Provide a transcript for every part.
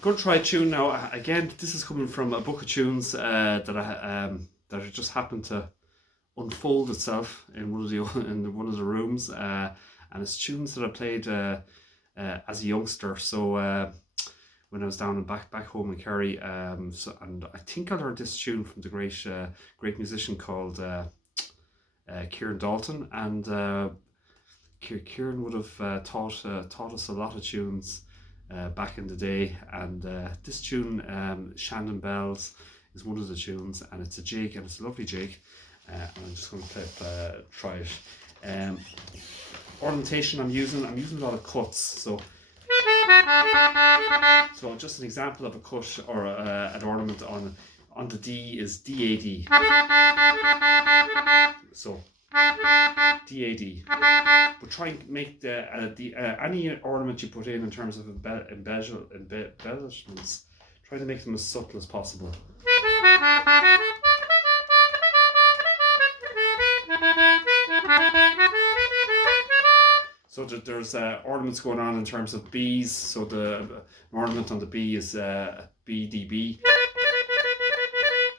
Going to try a tune now. Again, this is coming from a book of tunes that I just happened to unfold itself in one of the rooms, and it's tunes that I played as a youngster. So when I was down and back home in Kerry, and I think I learned this tune from the great musician called Kieran Dalton, and Kieran would have taught us a lot of tunes back in the day, and this tune, Shandon Bells, is one of the tunes, and it's a jig, and it's a lovely jig, and I'm just going to try it. Ornamentation I'm using a lot of cuts, so just an example of a cut or an ornament on the D is DAD. So DAD. But try and make the any ornament you put in terms of embellishments, try to make them as subtle as possible. So there's ornaments going on in terms of B's. So the ornament on the B is BDB,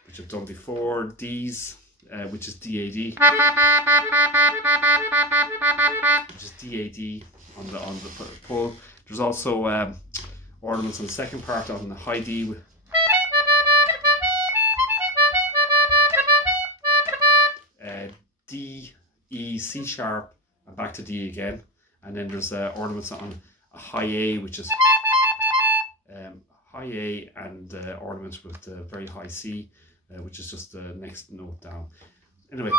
which I've done before. D's, which is DAD, which is DAD on the pull. There's also ornaments on the second part on the high D. D, E, C sharp, and back to D again. And then there's ornaments on a high A, which is high A, and ornaments with the very high C, which is just the next note down. Anyway,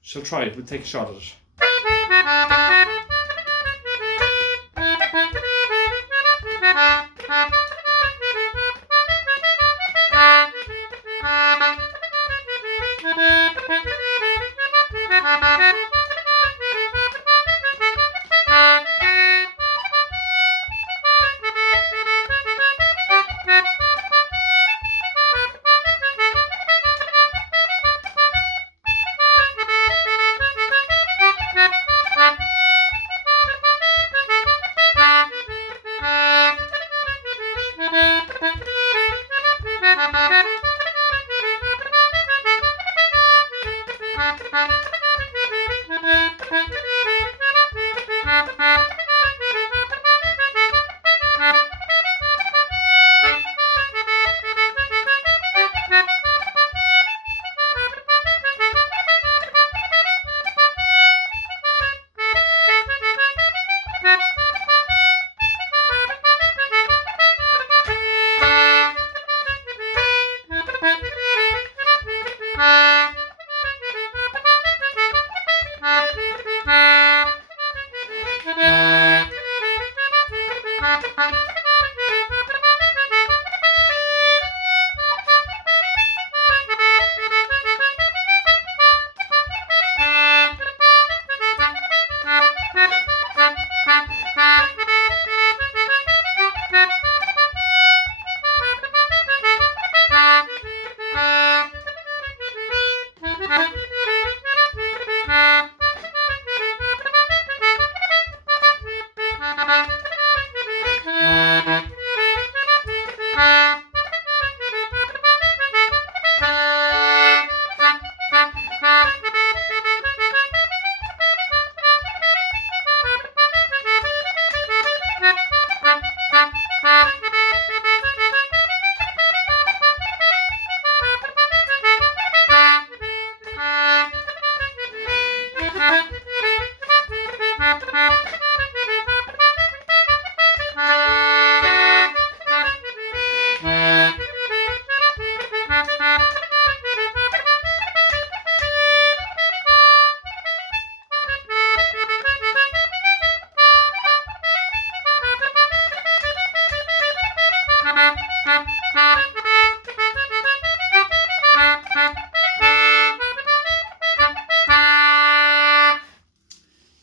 she'll try it. We'll take a shot at it.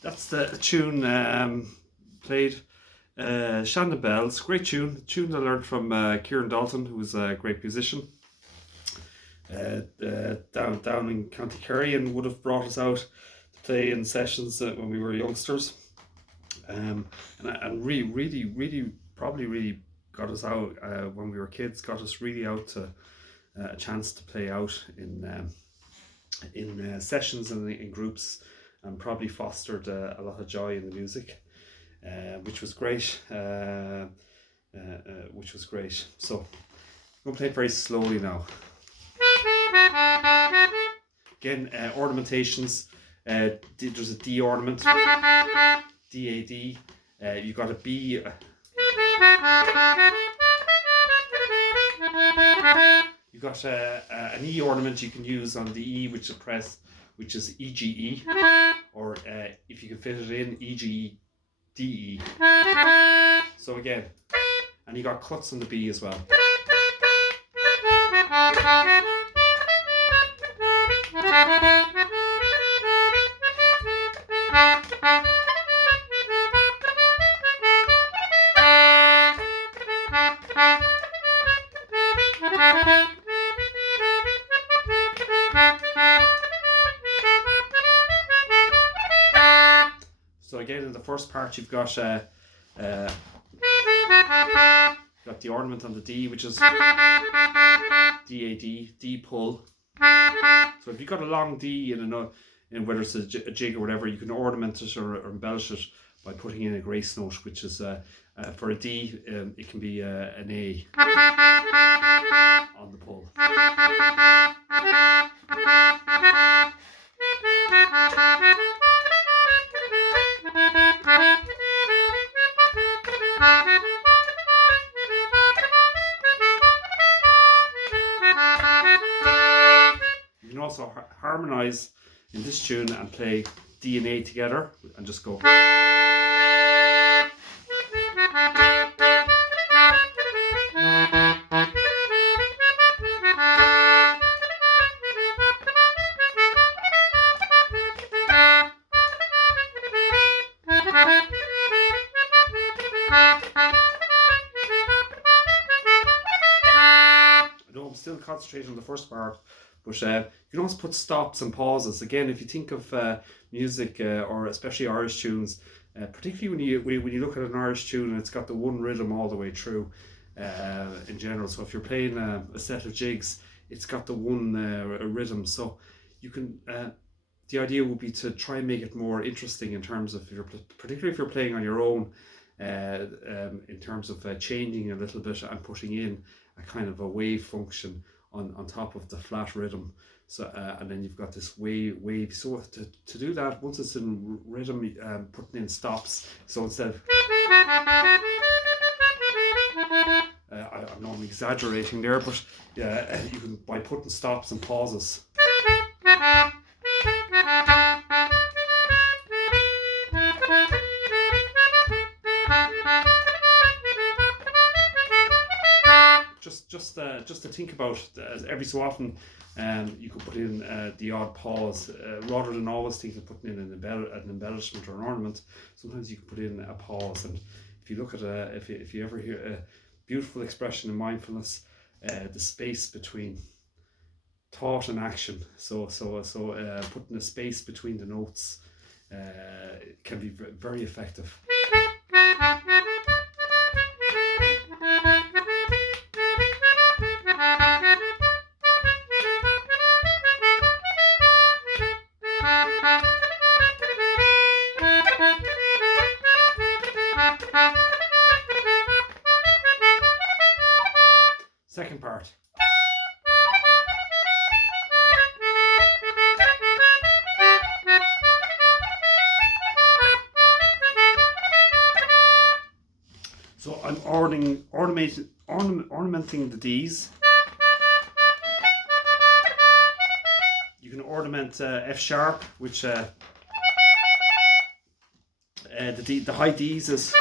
That's the tune played. Shandon Bells, great tune I learned from Kieran Dalton, who was a great musician down in County Kerry, and would have brought us out to play in sessions when we were youngsters. and really probably really got us out when we were kids, got us really out to a chance to play out in sessions and in groups, and probably fostered a lot of joy in the music, which was great. Which was great. So I'm going to play it very slowly now. Again, ornamentations. There's a D ornament, D-A-D. You've got a B. You've got an E ornament you can use on the E, which is E-G-E, or if you can fit it in, E-G-E-D-E. So again, and you got cuts on the B as well. So again, in the first part, you've got the ornament on the D, which is D-A-D, D pull. So if you've got a long D in whether it's a jig or whatever, you can ornament it or embellish it by putting in a grace note, which is for a D, it can be an A on the pull. You can also harmonize in this tune and play D and A together and just go. I'm still concentrating on the first part, but you can also put stops and pauses. Again, if you think of music or especially Irish tunes, particularly when you look at an Irish tune and it's got the one rhythm all the way through in general. So if you're playing a set of jigs, it's got the one rhythm. So you can. The idea would be to try and make it more interesting in terms of particularly if you're playing on your own. In terms of changing a little bit and putting in a kind of a wave function on top of the flat rhythm. So and then you've got this wave. So to do that, once it's in rhythm, putting in stops. So instead of I know I'm exaggerating there, but you can by putting stops and pauses. Just to think about, every so often you could put in the odd pause rather than always thinking of putting in an embellishment or an ornament. Sometimes you can put in a pause, and if you look at if you ever hear a beautiful expression in mindfulness, the space between thought and action. So putting a space between the notes can be very effective. Second part. So I'm ornamenting the D's. You can ornament F sharp, which the high D's is.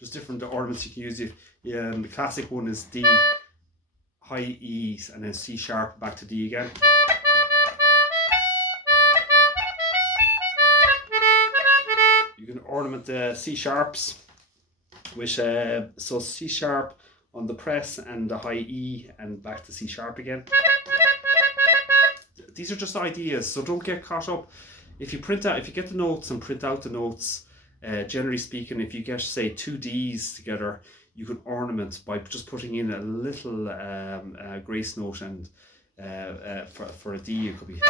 There's different ornaments you can use. The classic one is D, high E's, and then C sharp back to D again. You can ornament the C sharps, which so C sharp on the press and the high E and back to C sharp again. These are just ideas, so don't get caught up if you get the notes and print out the notes, generally speaking, if you get say two Ds together, you can ornament by just putting in a little grace note, and for a D it could be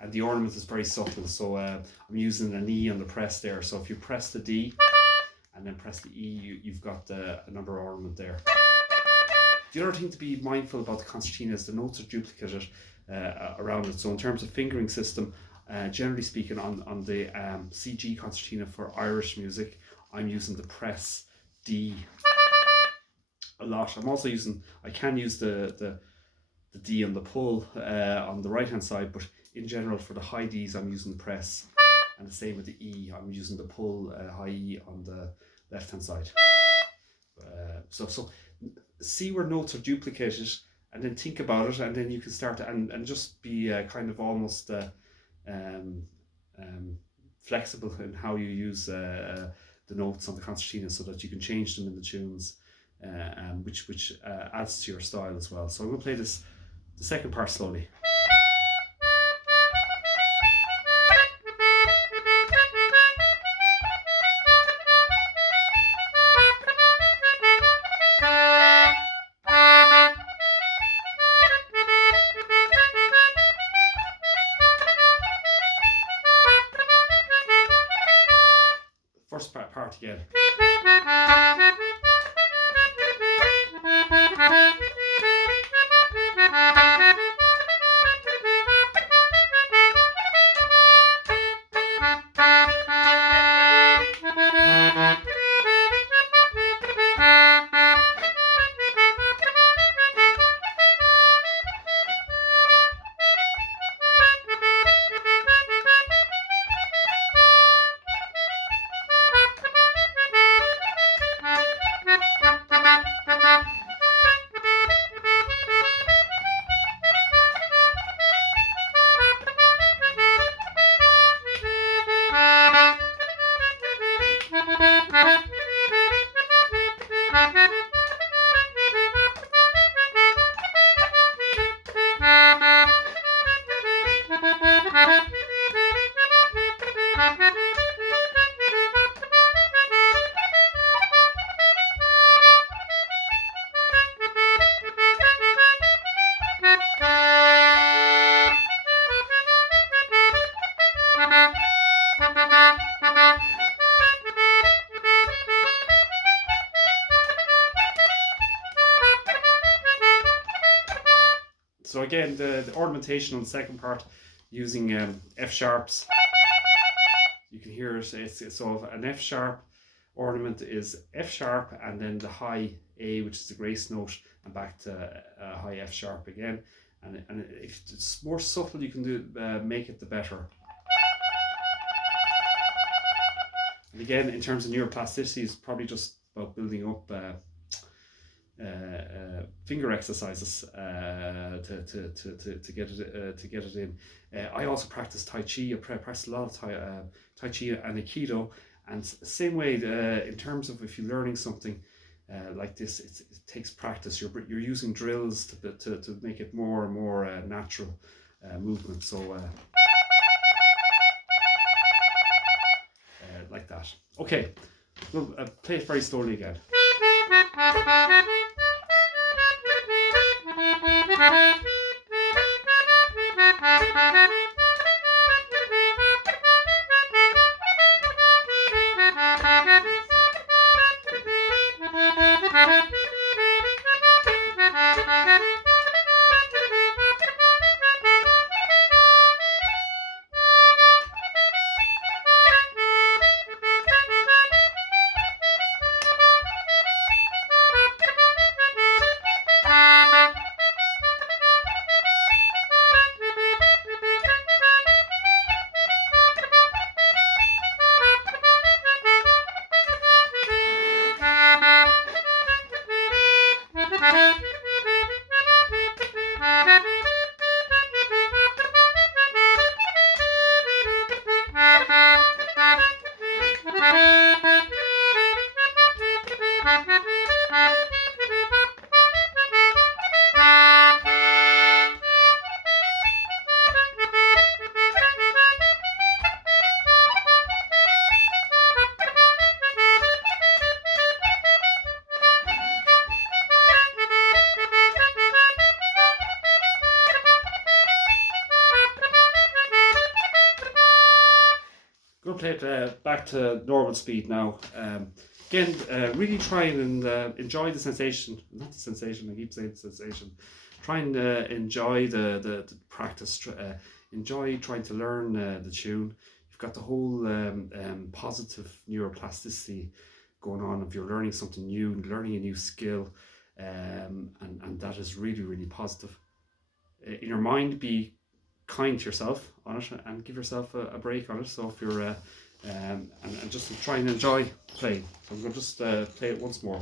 and the ornament is very subtle. So I'm using an E on the press there. So if you press the D and then press the E, you've got a number ornament there. The other thing to be mindful about the concertina is the notes are duplicated around it. So in terms of fingering system, generally speaking, on the CG concertina for Irish music, I'm using the press D a lot. I'm also using, I can use the D on the pull on the right hand side, but in general for the high Ds I'm using the press, and the same with the E, I'm using the pull high E on the left hand side. So see where notes are duplicated, and then think about it, and then you can start to, and just be kind of almost flexible in how you use the notes on the concertina, so that you can change them in the tunes, which adds to your style as well. So I'm going to play the second part slowly. First part again. So again, the ornamentation on the second part, using F sharps. You can hear it. So an F sharp ornament is F sharp, and then the high A, which is the grace note, and back to high F sharp again. And if it's more subtle, you can do make it the better. And again, in terms of neuroplasticity, it's probably just about building up finger exercises to get it in. I also practice Tai Chi. I practice a lot of Tai Chi and Aikido, and same way in terms of if you're learning something like this, it takes practice. You're using drills to make it more and more natural movement. So like that. Okay, we'll play it very slowly again. Going to play it back to normal speed now. Again, really try and enjoy the sensation. Not the sensation, I keep saying sensation. Try and enjoy the practice. Enjoy trying to learn the tune. You've got the whole positive neuroplasticity going on. If you're learning something new, learning a new skill, and that is really, really positive. In your mind, be kind to yourself on it and give yourself a break on it. So if you're and just try and enjoy playing. So I'm going to just play it once more.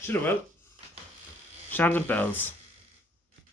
Should have well. Shandon bells.